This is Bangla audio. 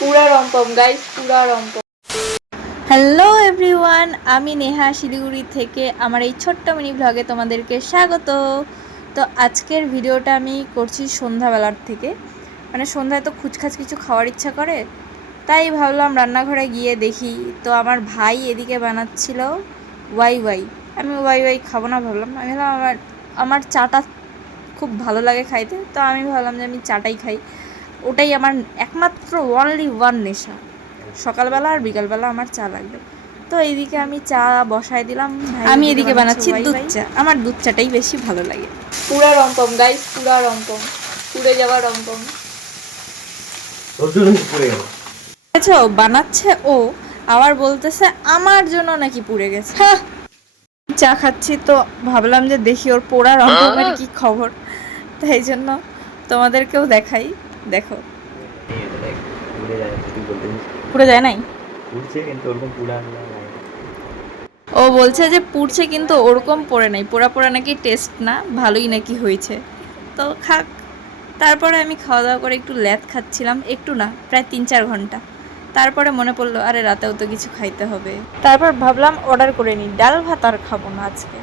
পুরা রমপম গাইস, পুরা রমপম। হ্যালো এভরিওয়ান, আমি নেহা শিলিগুড়ি থেকে আমার এই ছোট্ট মিনি ব্লগে তোমাদেরকে স্বাগত। তো আজকের ভিডিওটা আমি করছি সন্ধ্যাবেলার থেকে, মানে সন্ধ্যায় তো খুচখাচ কিছু খাওয়ার ইচ্ছা করে, তাই ভাবলাম রান্নাঘরে গিয়ে দেখি। তো আমার ভাই এদিকে বানাচ্ছিল ওয়াই ওয়াই। আমি ওয়াই ওয়াই খাবো না, ভাবলাম আমি ভাবলাম আমার চাটা খুব ভালো লাগে খাইতে, তো আমি ভাবলাম যে আমি চাটাই খাই। ওটাই আমার একমাত্র অনলি ওয়ান নেশা, সকালবেলা আর বিকালবেলা আমার চা লাগবে। তো এইদিকে আমি চা বসায় দিলাম, আমি এদিকে বানাচ্ছি দুধ চা। আমার দুধ চাটাই বেশি ভালো লাগে। পুরা রমপম গাইস, পুরা রমপম, পুড়ে যাওয়া রমপম। বুঝেছো, বানাচ্ছে ও, আবার বলতেছে আমার জন্য নাকি পুড়ে গেছে। হ্যাঁ, চা খাচ্ছি তো ভাবলাম যে দেখি ওর পোড়া রমপমের কি খবর, তাই জন্য তোমাদেরকেও দেখাই। দেখো, পুড়ে যায় নাই, ও বলছে যে পুড়ছে কিন্তু ওরকম পড়ে নাই, পোড়া পোড়া নাকি টেস্ট না, ভালোই নাকি হয়েছে। তো খাক। তারপরে আমি খাওয়া দাওয়া করে একটু ল্যাদ খাচ্ছিলাম, একটু না প্রায় 3-4 ঘন্টা। তারপরে মনে পড়লো আরে রাতেও তো কিছু খাইতে হবে, তারপর ভাবলাম অর্ডার করে নিই, ডাল ভাত আর খাবো না আজকে।